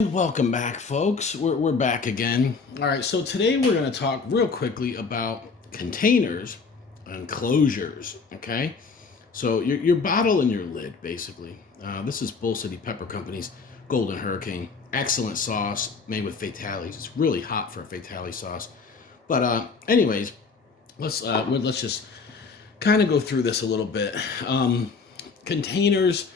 Welcome back, folks. We're back again. All right, so today we're going to talk real quickly about containers and closures. Okay, so your bottle and your lid, basically. This is Bull City Pepper Company's Golden Hurricane. Excellent sauce made with fatalities. It's really hot for a fatality sauce. But anyways, let's just kind of go through this a little bit. Containers,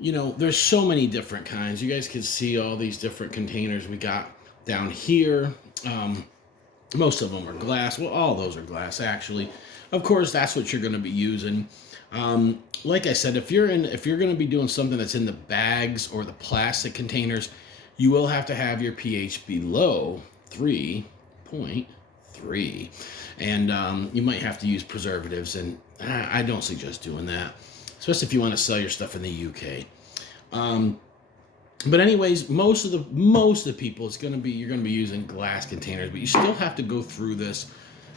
there's so many different kinds. You guys can see all these different containers we got down here. Most of them are glass. Well, all those are glass, actually. Of course, that's what you're going to be using. Like I said, if you're going to be doing something that's in the bags or the plastic containers, you will have to have your pH below 3.3, and you might have to use preservatives. And I don't suggest doing that, especially if you want to sell your stuff in the UK. But anyways, most of the people, you're gonna be using glass containers, but you still have to go through this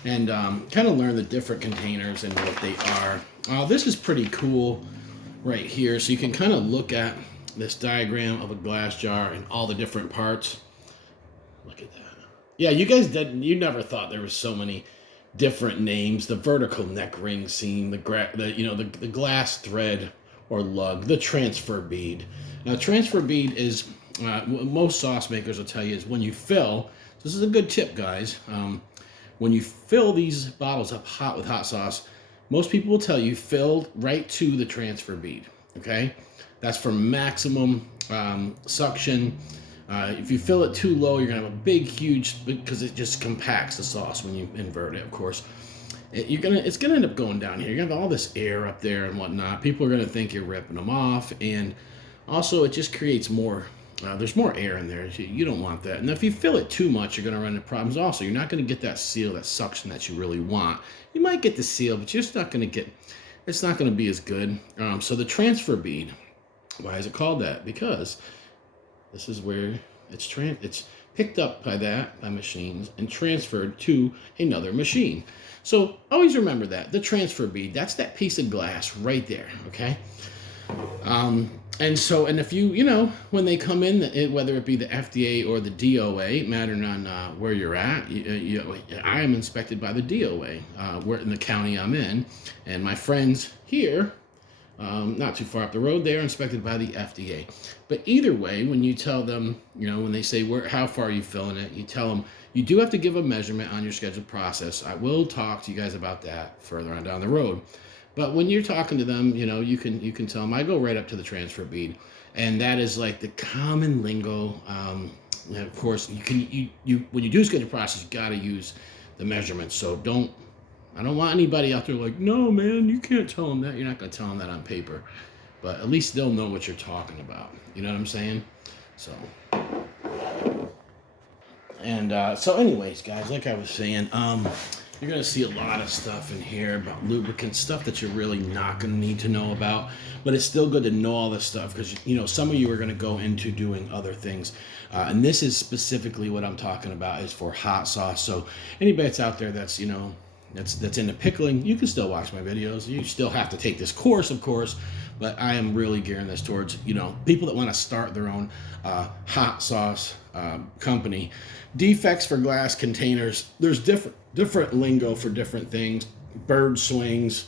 and kind of learn the different containers and what they are. This is pretty cool right here, so you can kind of look at this diagram of a glass jar and all the different parts. Look at that. Yeah, you never thought there was so many different names: the vertical neck ring seam, the glass thread or lug, the transfer bead. Now, transfer bead is what most sauce makers will tell you is when you fill. This is a good tip, guys. When you fill these bottles up hot with hot sauce, most people will tell you fill right to the transfer bead. Okay, that's for maximum suction. If you fill it too low, you're gonna have a big, huge, because it just compacts the sauce when you invert it, of course. It's gonna end up going down here. You're gonna have all this air up there and whatnot. People are gonna think you're ripping them off, and also it just creates more. There's more air in there. You don't want that. And if you fill it too much, you're gonna run into problems. Also, you're not gonna get that seal, that suction that you really want. You might get the seal, but you're just not gonna get. It's not gonna be as good. So the transfer bead. Why is it called that? Because this is where it's picked up by machines and transferred to another machine. So always remember that the transfer bead, that's that piece of glass right there. Okay. And if when they come in, whether it be the FDA or the DOA, mattering on where you're at, I am inspected by the DOA, where in the county I'm in, and my friends here, not too far up the road, they're inspected by the FDA. But either way, when you tell them, when they say how far are you filling it, you tell them you do have to give a measurement on your scheduled process. I will talk to you guys about that further on down the road. But when you're talking to them, you can tell them I go right up to the transfer bead, and that is like the common lingo. Of course, when you do schedule process, you got to use the measurements. So I don't want anybody out there like, no, man, you can't tell them that. You're not going to tell them that on paper. But at least they'll know what you're talking about. You know what I'm saying? So anyways, guys, like I was saying, you're going to see a lot of stuff in here about lubricants, stuff that you're really not going to need to know about. But it's still good to know all this stuff because, some of you are going to go into doing other things. And this is specifically what I'm talking about is for hot sauce. So anybody that's out there that's, that's into pickling, you can still watch my videos. You still have to take this course, of course, but I am really gearing this towards, people that want to start their own hot sauce company. Defects for glass containers. There's different lingo for different things. Bird swings,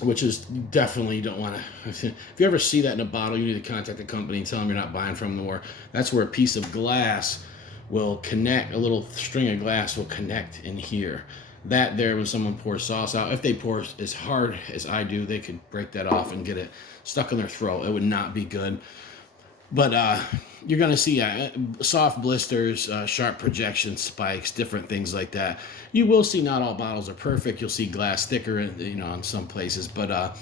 which is definitely you don't want to. If you ever see that in a bottle, you need to contact the company and tell them you're not buying from them. Or that's where a piece of glass will connect, a little string of glass will connect in here. That there, when someone pours sauce out, if they pour as hard as I do, they could break that off and get it stuck in their throat. It would not be good. But you're going to see soft blisters, sharp projection spikes, different things like that. You will see not all bottles are perfect. You'll see glass thicker, in some places. But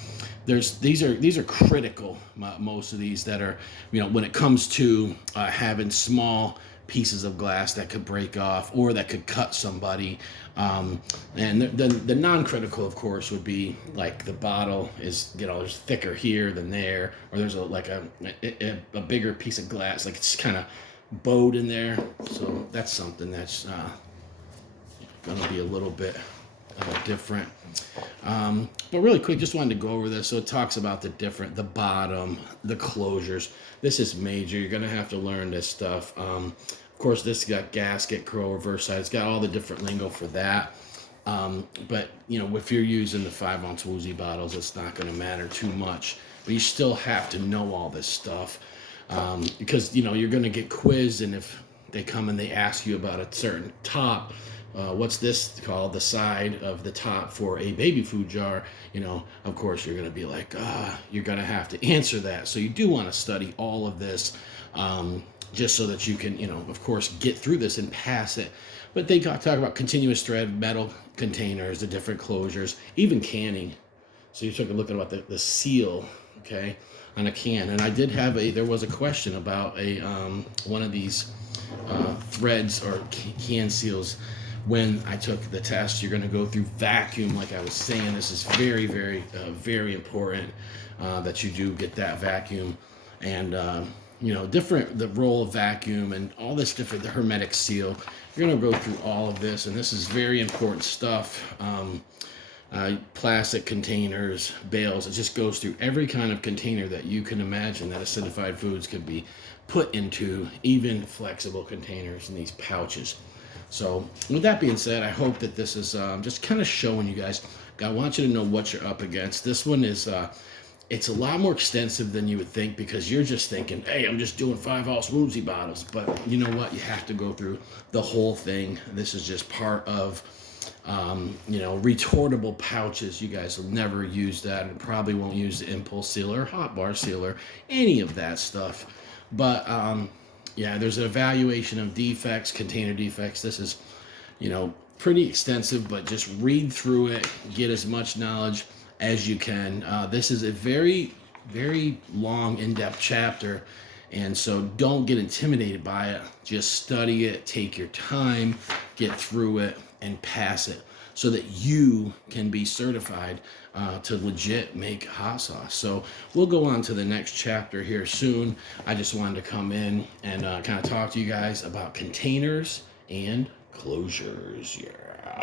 these are critical. Most of these that are, when it comes to having small pieces of glass that could break off or that could cut somebody. And the non-critical, of course, would be like the bottle is, there's thicker here than there, or there's a bigger piece of glass, like it's kind of bowed in there. So that's something that's going to be a little bit different. But really quick, just wanted to go over this. So it talks about the bottom, the closures. This is major. You're going to have to learn this stuff. Of course, this got gasket, curl, reverse side. It's got all the different lingo for that. But, if you're using the 5-ounce Woozy bottles, it's not going to matter too much. But you still have to know all this stuff because, you're going to get quizzed. And if they come and they ask you about a certain top, what's this called, the side of the top for a baby food jar, of course you're going to be like, you're going to have to answer that. So you do want to study all of this just so that you can, of course, get through this and pass it. But they talk about continuous thread, metal containers, the different closures, even canning. So you took a look at about the seal, okay, on a can. And I did have there was a question about one of these threads or can seals. When I took the test, you're going to go through vacuum. Like I was saying, this is very, very, very important that you do get that vacuum. And, the role of vacuum and all this different, the hermetic seal. You're going to go through all of this, and this is very important stuff. Plastic containers, bales, it just goes through every kind of container that you can imagine that acidified foods could be put into, even flexible containers in these pouches. So with that being said, I hope that this is just kind of showing you guys. I want you to know what you're up against. This one is, it's a lot more extensive than you would think because you're just thinking, hey, I'm just doing 5-ounce Woozy bottles. But you know what? You have to go through the whole thing. This is just part of, retortable pouches. You guys will never use that and probably won't use the impulse sealer, hot bar sealer, any of that stuff. But, there's an evaluation of defects, container defects. This is, pretty extensive, but just read through it, get as much knowledge as you can. This is a very, very long, in-depth chapter, and so don't get intimidated by it. Just study it, take your time, get through it, and pass it so that you can be certified to legit make hot sauce. So we'll go on to the next chapter here soon. I just wanted to come in and kind of talk to you guys about containers and closures. Yeah.